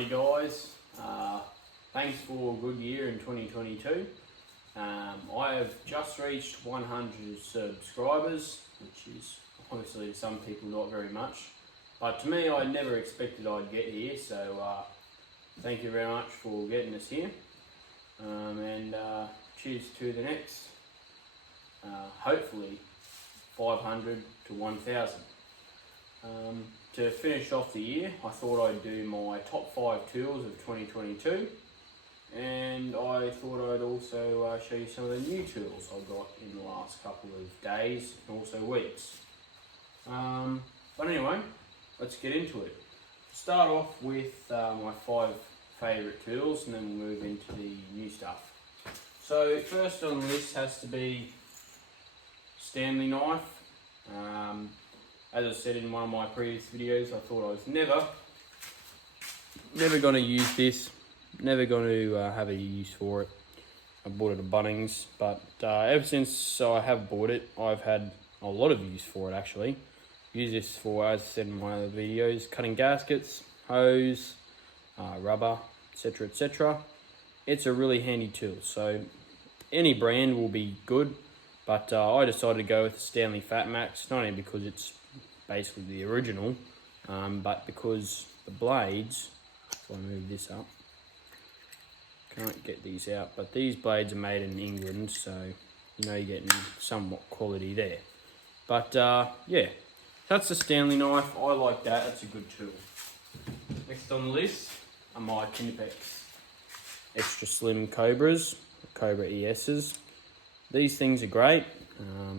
Alrighty guys, thanks for a good year in 2022. I have just reached 100 subscribers, which is honestly to some people not very much, but to me I never expected I'd get here, so thank you very much for getting us here, and cheers to the next, hopefully 500 to 1000. To finish off the year, I thought I'd do my top 5 tools of 2022, and I thought I'd also show you some of the new tools I got in the last couple of days and also weeks. But anyway, let's get into it. Start off with my 5 favourite tools, and then we'll move into the new stuff. So first on the list has to be Stanley knife. As I said in one of my previous videos, I thought I was never going to use this, never going to have a use for it. I bought it at Bunnings, but ever since I have bought it, I've had a lot of use for it actually. Use this for, as I said in my other videos, cutting gaskets, hose, rubber, etc, etc. It's a really handy tool, so any brand will be good, but I decided to go with the Stanley Fat Max, not only because it's basically the original, but because the blades, if I move this up, can't get these out, but these blades are made in England, so you know you're getting somewhat quality there. But yeah, that's the Stanley knife. I like that, that's a good tool. Next on the list are my Knipex extra slim Cobras, Cobra ESs. These things are great.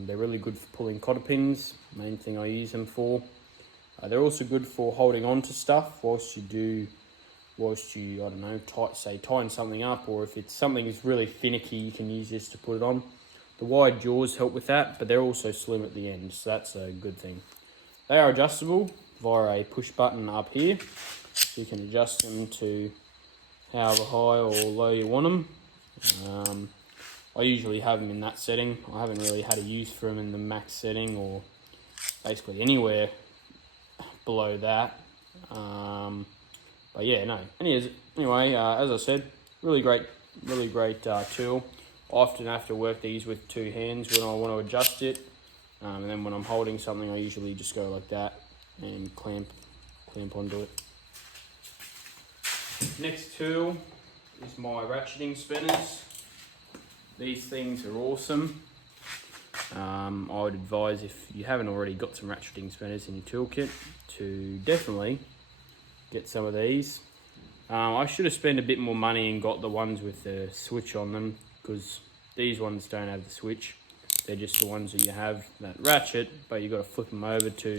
They're really good for pulling cotter pins, main thing I use them for. They're also good for holding on to stuff whilst you, I don't know, tying something up, or if it's something that's really finicky, you can use this to put it on. The wide jaws help with that, but they're also slim at the end, so that's a good thing. They are adjustable via a push button up here, so you can adjust them to however high or low you want them. I usually have them in that setting. I haven't really had a use for them in the max setting or basically anywhere below that. But yeah, no. Anyway, as I said, really great tool. I often have to work these with 2 hands when I want to adjust it. And then when I'm holding something, I usually just go like that and clamp onto it. Next tool is my ratcheting spinners. These things are awesome. I would advise, if you haven't already got some ratcheting spinners in your toolkit, to definitely get some of these. I should have spent a bit more money and got the ones with the switch on them, because these ones don't have the switch. They're just the ones that you have that ratchet, but you've got to flip them over to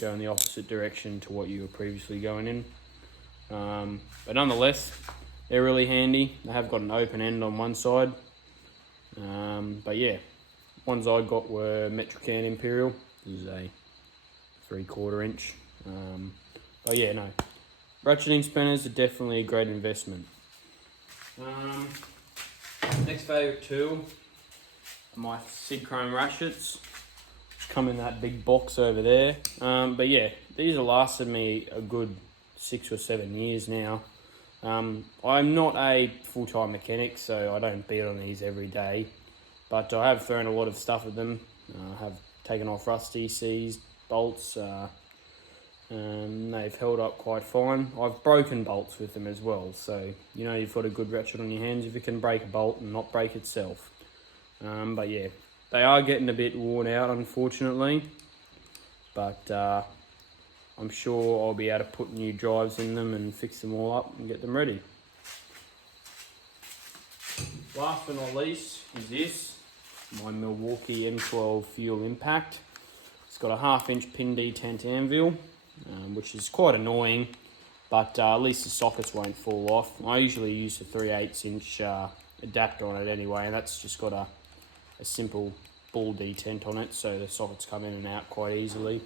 go in the opposite direction to what you were previously going in. But nonetheless, they're really handy. They have got an open end on one side. But yeah, ones I got were Metrican Imperial. This is a 3/4 inch. But yeah, no, ratcheting spinners are definitely a great investment. Next favourite tool are my Sid Chrome ratchets, which come in that big box over there. But yeah, these have lasted me a good 6 or 7 years now. I'm not a full-time mechanic, so I don't beat on these every day, but I have thrown a lot of stuff at them. I have taken off rusty, seized bolts, and they've held up quite fine. I've broken bolts with them as well, so you know you've got a good ratchet on your hands if you can break a bolt and not break itself. But yeah, they are getting a bit worn out, unfortunately, but I'm sure I'll be able to put new drives in them and fix them all up and get them ready. Last but not least is this, my Milwaukee M12 Fuel Impact. It's got a 1/2 inch pin detent anvil, which is quite annoying, but at least the sockets won't fall off. I usually use a 3/8 inch adapter on it anyway, and that's just got a simple ball detent on it, so the sockets come in and out quite easily.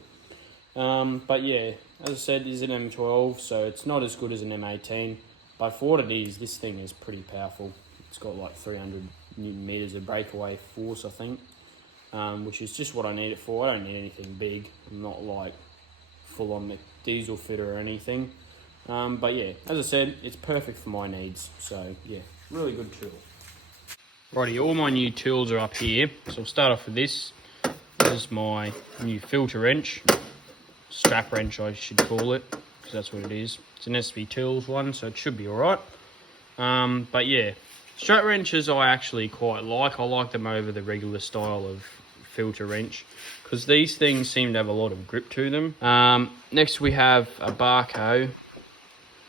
But yeah, as I said, this is an M12, so it's not as good as an M18, but for what it is, this thing is pretty powerful. It's got like 300 Newton meters of breakaway force, I think, which is just what I need it for. I don't need anything big. I'm not like full on diesel fitter or anything. But yeah, as I said, it's perfect for my needs. So yeah, really good tool. Righty, all my new tools are up here. So I'll start off with this. This is my new filter wrench. Strap wrench, I should call it, because that's what it is. It's an SB Tools one, so it should be alright. But yeah, strap wrenches I actually quite like. I like them over the regular style of filter wrench, because these things seem to have a lot of grip to them. Next we have a Barco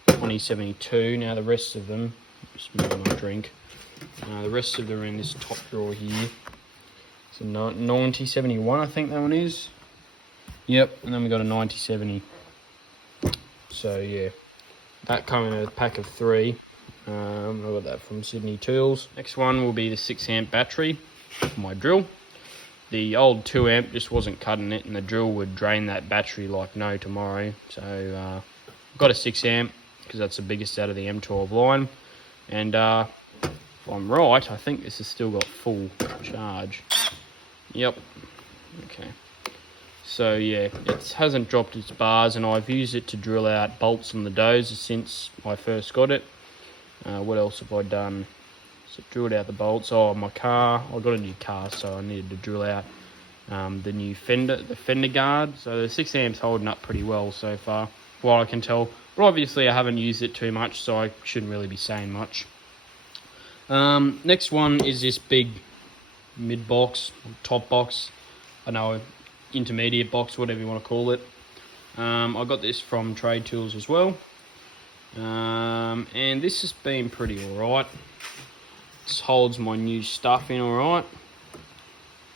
2072. Now the rest of them, just move my drink. The rest of them are in this top drawer here. It's a 9071, I think that one is. Yep, and then we got a 9070. So yeah, that coming in a pack of 3. I got that from Sydney Tools. Next one will be the 6 amp battery for my drill. The old 2 amp just wasn't cutting it, and the drill would drain that battery like no tomorrow. So I've got a 6 amp because that's the biggest out of the M12 line. And if I'm right, I think this has still got full charge. Yep. Okay. So yeah, it hasn't dropped its bars, and I've used it to drill out bolts on the dozer since I first got it. What else have I done? So drilled out the bolts. Oh, my car. I got a new car, so I needed to drill out the new fender guard. So the 6 amps holding up pretty well so far, what I can tell. But obviously I haven't used it too much, so I shouldn't really be saying much. Next one is this big mid box, top box. I know, intermediate box, whatever you want to call it. I got this from Trade Tools as well. And this has been pretty alright. This holds my new stuff in alright.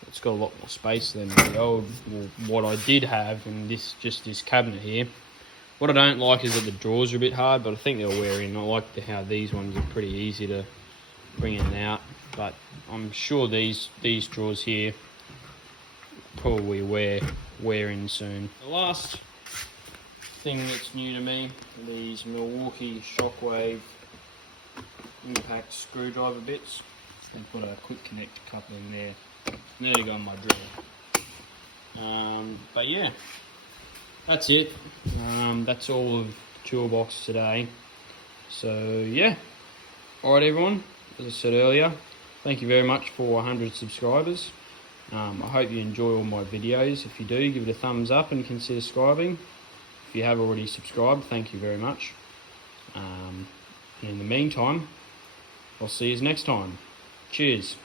It's got a lot more space than the old, well, what I did have in this cabinet here. What I don't like is that the drawers are a bit hard, but I think they'll wear in. I like how these ones are pretty easy to bring in and out, but I'm sure these drawers here probably wear in soon. The last thing that's new to me, these Milwaukee Shockwave impact screwdriver bits. I've got a quick connect couple in there. Nearly got on my drill. But yeah, that's it. That's all of the toolbox today. So yeah, alright everyone, as I said earlier, thank you very much for 100 subscribers. I hope you enjoy all my videos. If you do, give it a thumbs up and consider subscribing. If you have already subscribed, thank you very much. And in the meantime, I'll see you next time. Cheers.